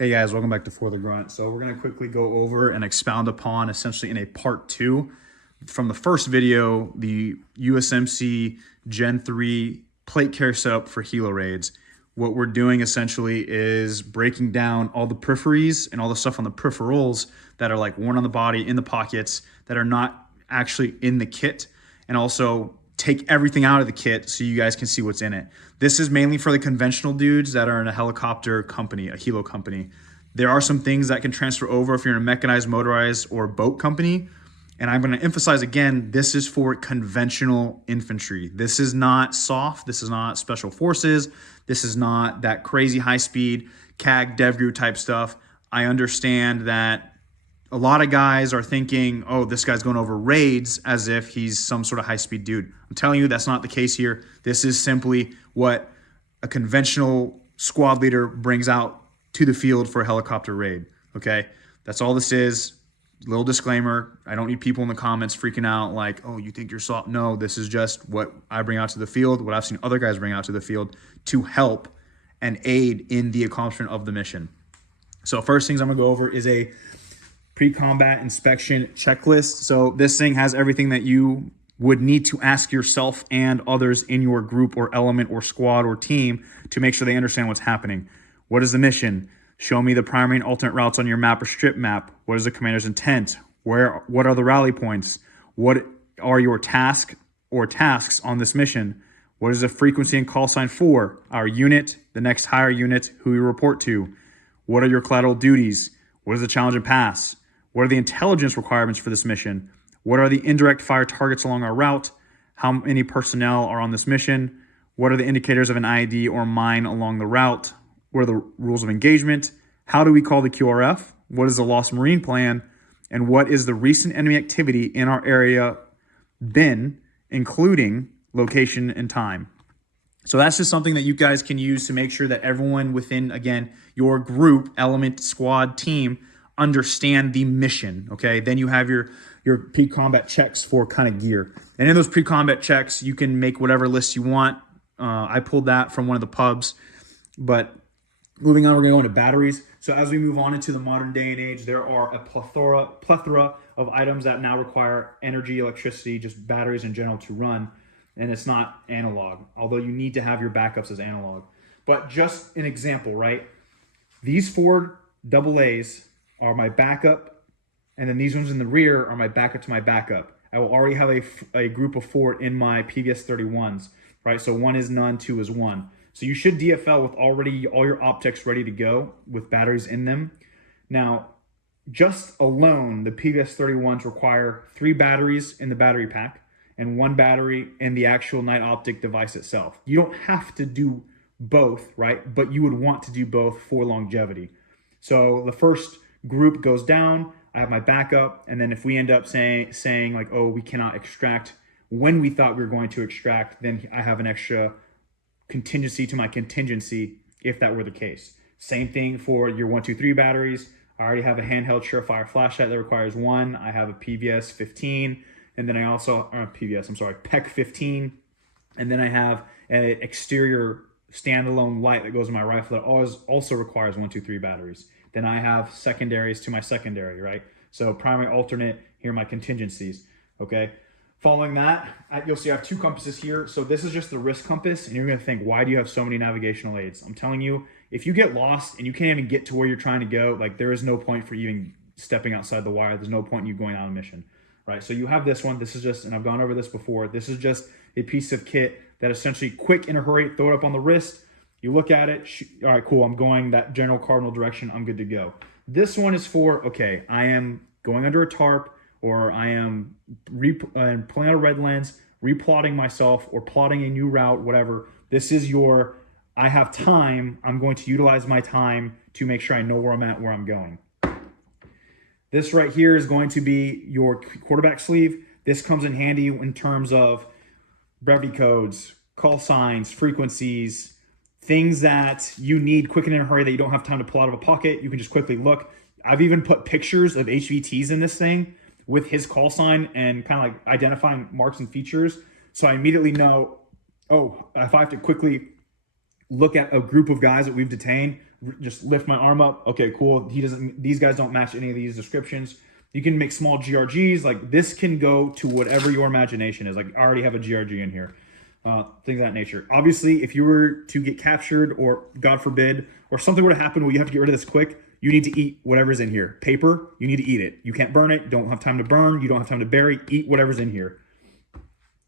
Hey guys, welcome back to For the Grunt. So we're going to quickly go over and expound upon, essentially in a part 2 from the first video, the USMC Gen 3 plate carrier setup for HELO raids. What we're doing essentially is breaking down all the peripheries and all the stuff on the peripherals that are like worn on the body, in the pockets, that are not actually in the kit, and also take everything out of the kit so you guys can see what's in it. This is mainly for the conventional dudes that are in a helicopter company, a HELO company. There are some things that can transfer over if you're in a mechanized, motorized, or boat company. And I'm going to emphasize again, this is for conventional infantry. This is not soft. This is not special forces. This is not that crazy high speed CAG DevGru type stuff. I understand that a lot of guys are thinking, oh, this guy's going over raids as if he's some sort of high-speed dude. I'm telling you, that's not the case here. This is simply what a conventional squad leader brings out to the field for a helicopter raid, okay? That's all this is. Little disclaimer, I don't need people in the comments freaking out like, oh, you think you're soft. No, this is just what I bring out to the field, what I've seen other guys bring out to the field to help and aid in the accomplishment of the mission. So first things I'm going to go over is a pre-combat inspection checklist. So this thing has everything that you would need to ask yourself and others in your group or element or squad or team to make sure they understand what's happening. What is the mission? Show me the primary and alternate routes on your map or strip map. What is the commander's intent? What are the rally points? What are your tasks on this mission? What is the frequency and call sign for our unit, the next higher unit, who you report to? What are your collateral duties? What is the challenge and pass? What are the intelligence requirements for this mission? What are the indirect fire targets along our route? How many personnel are on this mission? What are the indicators of an ID or mine along the route? What are the rules of engagement? How do we call the QRF? What is the Lost Marine plan? And what is the recent enemy activity in our area been, including location and time? So that's just something that you guys can use to make sure that everyone within, again, your group, element, squad, team, understand the mission, okay? Then you have your pre-combat checks for kind of gear. And in those pre-combat checks, you can make whatever list you want. I pulled that from one of the pubs. But moving on, we're going to go into batteries. So as we move on into the modern day and age, there are a plethora of items that now require energy, electricity, just batteries in general to run. And it's not analog, although you need to have your backups as analog. But just an example, right? These 4 AA's are my backup, and then these ones in the rear are my backup to my backup. I will already have a group of 4 in my PVS 31s, right? So 1 is none, 2 is 1. So you should DFL with already all your optics ready to go with batteries in them. Now, just alone, the PVS 31s require 3 batteries in the battery pack and 1 battery in the actual night optic device itself. You don't have to do both, right? But you would want to do both for longevity. So the first group goes down, I have my backup, and then if we end up saying like, oh, we cannot extract when we thought we were going to extract, then I have an extra contingency to my contingency if that were the case. Same thing for your 1, 2, 3 batteries. I already have a handheld Surefire flashlight that requires 1. I have a PVS 15, and then I also, PEC 15, and then I have an exterior standalone light that goes in my rifle that also requires 1, 2, 3 batteries. Then I have secondaries to my secondary, right? So primary, alternate, here are my contingencies, okay? Following that, you'll see I have 2 compasses here. So this is just the wrist compass, and you're gonna think, why do you have so many navigational aids? I'm telling you, if you get lost and you can't even get to where you're trying to go, like there is no point for even stepping outside the wire. There's no point in you going on a mission, right? So you have this one. This is just, and I've gone over this before, this is just a piece of kit that essentially quick in a hurry, throw it up on the wrist, you look at it, all right, cool, I'm going that general cardinal direction, I'm good to go. This one is for, okay, I am going under a tarp, or I am pulling out a red lens, replotting myself, or plotting a new route, whatever. This is your, I have time, I'm going to utilize my time to make sure I know where I'm at, where I'm going. This right here is going to be your quarterback sleeve. This comes in handy in terms of brevity codes, call signs, frequencies, things that you need quick and in a hurry that you don't have time to pull out of a pocket. You can just quickly look. I've even put pictures of HVTs in this thing with his call sign and kind of like identifying marks and features. So I immediately know, oh, if I have to quickly look at a group of guys that we've detained, just lift my arm up. Okay, cool. These guys don't match any of these descriptions. You can make small GRGs. Like this can go to whatever your imagination is. Like I already have a GRG in here, things of that nature. Obviously, if you were to get captured or God forbid, or something were to happen where you have to get rid of this quick, you need to eat whatever's in here. Paper, you need to eat it. You can't burn it. Don't have time to burn. You don't have time to bury. Eat whatever's in here.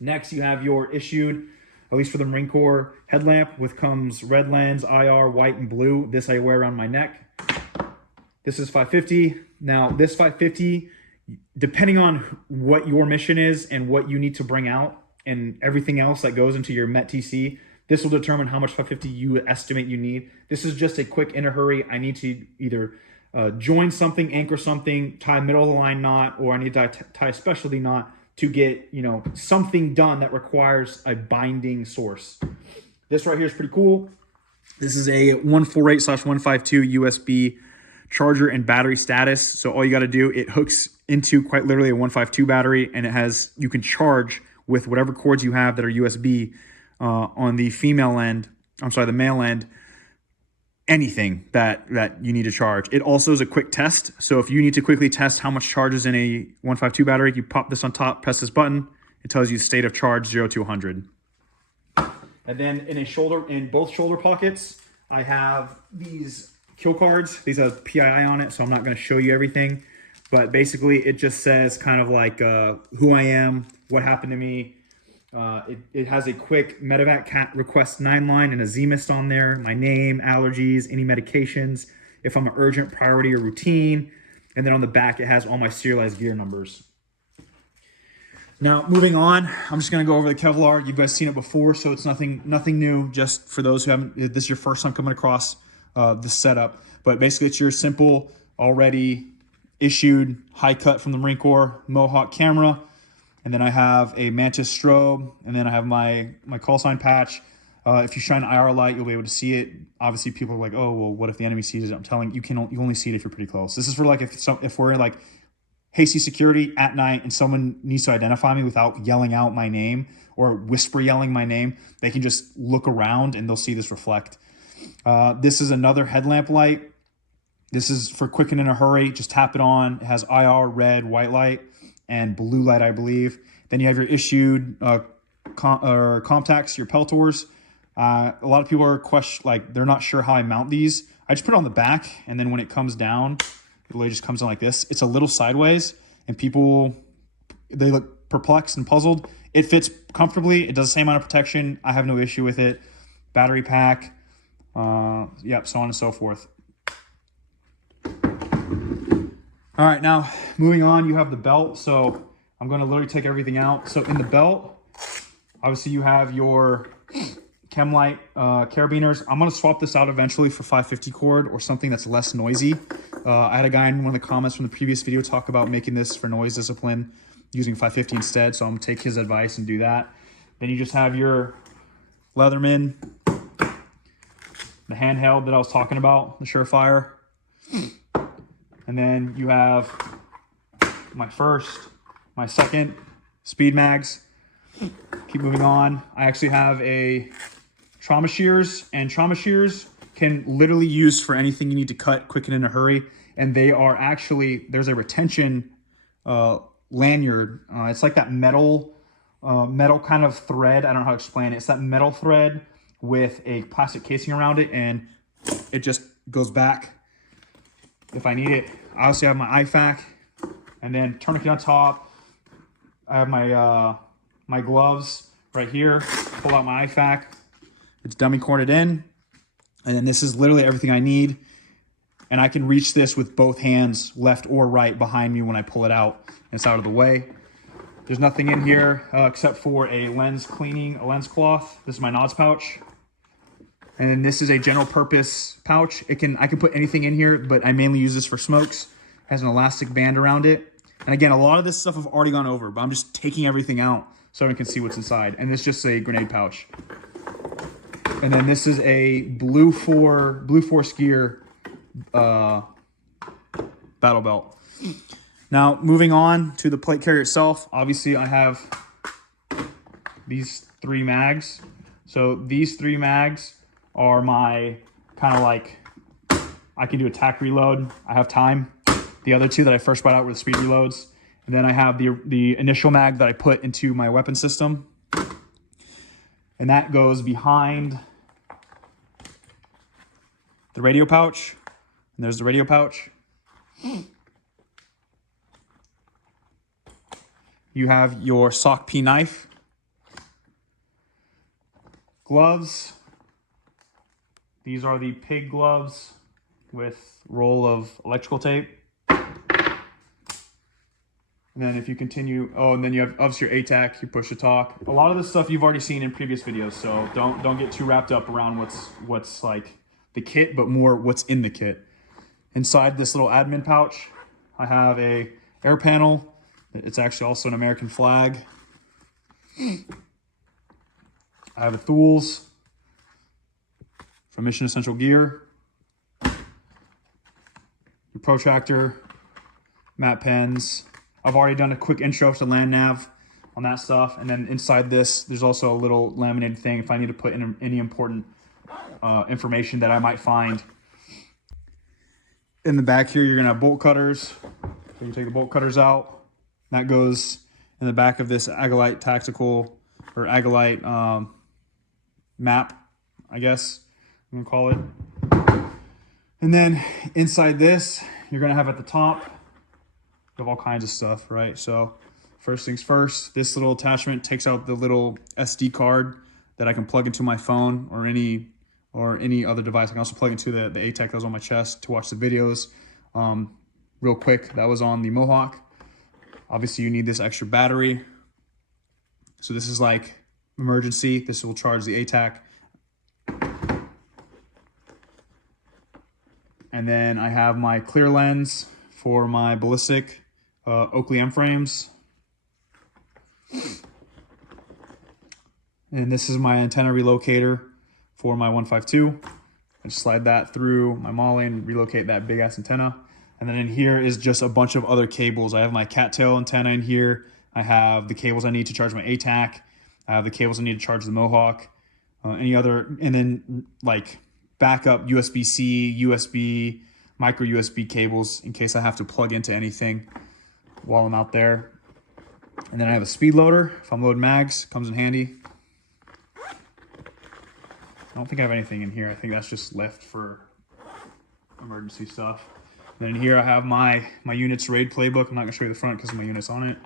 Next, you have your issued, at least for the Marine Corps, headlamp with comes red lens, IR, white, and blue. This I wear around my neck. This is 550. Now, this 550, depending on what your mission is and what you need to bring out and everything else that goes into your Met TC, this will determine how much 550 you estimate you need. This is just a quick in a hurry. I need to either join something, anchor something, tie a middle of the line knot, or I need to tie a specialty knot to get, you know, something done that requires a binding source. This right here is pretty cool. This is a 148/152 USB charger and battery status. So all you got to do, it hooks into quite literally a 152 battery, and it has, you can charge with whatever cords you have that are USB on the female end. I'm sorry, the male end. Anything that you need to charge. It also is a quick test. So if you need to quickly test how much charge is in a 152 battery, you pop this on top, press this button. It tells you state of charge 0 to 100. And then in both shoulder pockets, I have these kill cards. These have PII on it, so I'm not going to show you everything. But basically, it just says kind of like who I am, what happened to me. It has a quick medevac cat request 9 line and a ZMIST on there, my name, allergies, any medications, if I'm an urgent, priority, or routine. And then on the back, it has all my serialized gear numbers. Now, moving on, I'm just going to go over the Kevlar. You guys seen it before, so it's nothing new. Just for those who haven't, this is your first time coming across the setup. But basically, it's your simple, already issued, high cut from the Marine Corps Mohawk camera. And then I have a Mantis strobe, and then I have my call sign patch. If you shine IR light, you'll be able to see it. Obviously, people are like, "Oh, well, what if the enemy sees it?" I'm telling you, you only see it if you're pretty close. This is for like if we're in like hasty security at night and someone needs to identify me without yelling out my name or whisper yelling my name, they can just look around and they'll see this reflect. This is another headlamp light. This is for quick and in a hurry. Just tap it on. It has IR, red, white light, and blue light, I believe. Then you have your issued Comtax, your Peltors. A lot of people are they're not sure how I mount these. I just put it on the back, and then when it comes down, it literally just comes in like this. It's a little sideways, and people, they look perplexed and puzzled. It fits comfortably. It does the same amount of protection. I have no issue with it. Battery pack, yep, so on and so forth. All right, now moving on, you have the belt. So I'm going to literally take everything out. So in the belt, obviously you have your chem light carabiners. I'm going to swap this out eventually for 550 cord or something that's less noisy. I had a guy in one of the comments from the previous video talk about making this for noise discipline using 550 instead. So I'm going to take his advice and do that. Then you just have your Leatherman, the handheld that I was talking about, the Surefire. And then you have my first, my second speed mags. Keep moving on. I actually have a trauma shears, and trauma shears can literally use for anything you need to cut quick and in a hurry. And they are actually, there's a retention lanyard. It's like that metal kind of thread. I don't know how to explain it. It's that metal thread with a plastic casing around it, and it just goes back if I need it. I also have my IFAC, and then tourniquet on top. I have my my gloves right here. Pull out my IFAC. It's dummy corded in, and then this is literally everything I need. And I can reach this with both hands, left or right, behind me when I pull it out. It's out of the way. There's nothing in here except for a lens cleaning, a lens cloth. This is my nods pouch. And then this is a general purpose pouch. I can put anything in here, but I mainly use this for smokes. It has an elastic band around it. And again, a lot of this stuff I've already gone over, but I'm just taking everything out so everyone can see what's inside. And this is just a grenade pouch. And then this is a Blue Force Gear battle belt. Now, moving on to the plate carrier itself. Obviously, I have these 3 mags. So these 3 mags are my kind of like, I can do attack reload. I have time. The other two that I first brought out were the speed reloads. And then I have the initial mag that I put into my weapon system. And that goes behind the radio pouch. And there's the radio pouch. You have your sock P knife. Gloves. These are the pig gloves with roll of electrical tape. And then if you continue, oh, and then you have obviously your ATAC, your push to talk. A lot of this stuff you've already seen in previous videos, so don't get too wrapped up around what's like the kit, but more what's in the kit. Inside this little admin pouch, I have a air panel. It's actually also an American flag. I have a tools from Mission Essential Gear, your protractor, map pens. I've already done a quick intro to land nav on that stuff. And then inside this, there's also a little laminated thing if I need to put in any important information that I might find. In the back here, you're gonna have bolt cutters. So you can take the bolt cutters out. That goes in the back of this Agilite tactical, or Agilite map, I guess I'm gonna call it. And then inside this, you're gonna have at the top, you have all kinds of stuff, right? So first things first, this little attachment takes out the little SD card that I can plug into my phone or any other device. I can also plug into the ATAC that was on my chest to watch the videos. Real quick, that was on the Mohawk. Obviously you need this extra battery. So this is like emergency. This will charge the ATAC. And then I have my clear lens for my ballistic Oakley M frames. And this is my antenna relocator for my 152. I just slide that through my MOLLE and relocate that big ass antenna. And then in here is just a bunch of other cables. I have my cattail antenna in here. I have the cables I need to charge my ATAC. I have the cables I need to charge the Mohawk. Any other, and then like backup USB-C, USB, micro USB cables in case I have to plug into anything while I'm out there. And then I have a speed loader. If I'm loading mags, comes in handy. I don't think I have anything in here. I think that's just left for emergency stuff. And then here I have my unit's raid playbook. I'm not gonna show you the front because my unit's on it.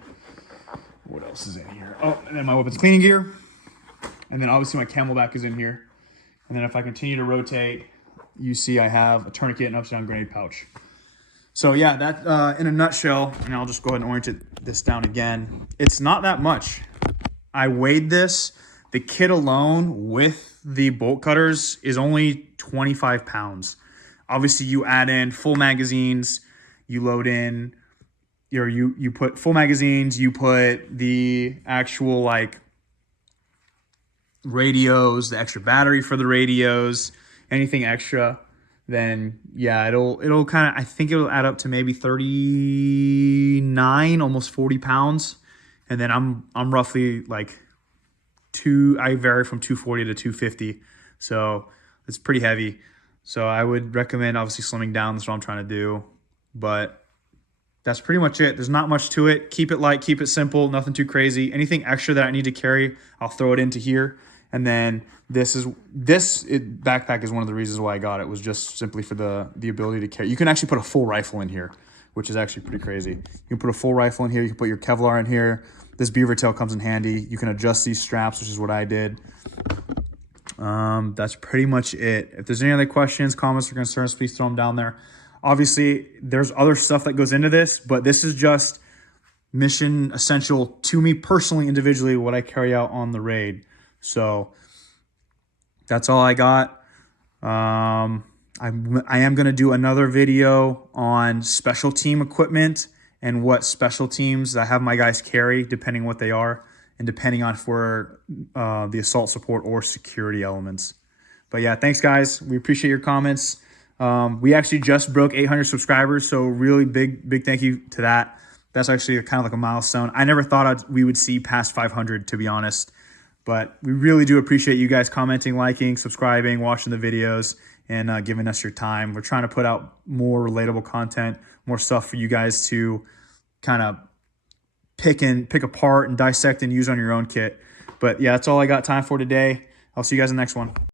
What else is in here? Oh, and then my weapons cleaning gear. And then obviously my camelback is in here. And then if I continue to rotate, you see I have a tourniquet and upside down grenade pouch. So yeah, that in a nutshell, and I'll just go ahead and orient this down again. It's not that much. I weighed this. The kit alone with the bolt cutters is only 25 pounds. Obviously you add in full magazines, you load in, you put full magazines, you put the actual like radios, the extra battery for the radios, anything extra, then yeah, it'll kind of, I think it'll add up to maybe 39, almost 40 pounds. And then I'm roughly like I vary from 240 to 250. So it's pretty heavy. So I would recommend obviously slimming down. That's what I'm trying to do, but that's pretty much it. There's not much to it. Keep it light, keep it simple, nothing too crazy. Anything extra that I need to carry, I'll throw it into here. And then this backpack is one of the reasons why I got it, was just simply for the ability to carry. You can actually put a full rifle in here, which is actually pretty crazy. You can put a full rifle in here. You can put your Kevlar in here. This beaver tail comes in handy. You can adjust these straps, which is what I did. That's pretty much it. If there's any other questions, comments, or concerns, please throw them down there. Obviously, there's other stuff that goes into this, but this is just mission essential to me personally, individually, what I carry out on the raid. So that's all I got. I am going to do another video on special team equipment and what special teams I have my guys carry, depending what they are, and depending on if we're the assault support or security elements. But yeah, thanks guys. We appreciate your comments. We actually just broke 800 subscribers, so really big thank you to that. That's actually kind of like a milestone. I never thought we would see past 500, to be honest. But we really do appreciate you guys commenting, liking, subscribing, watching the videos, and giving us your time. We're trying to put out more relatable content, more stuff for you guys to kind of pick apart and dissect and use on your own kit. But yeah, that's all I got time for today. I'll see you guys in the next one.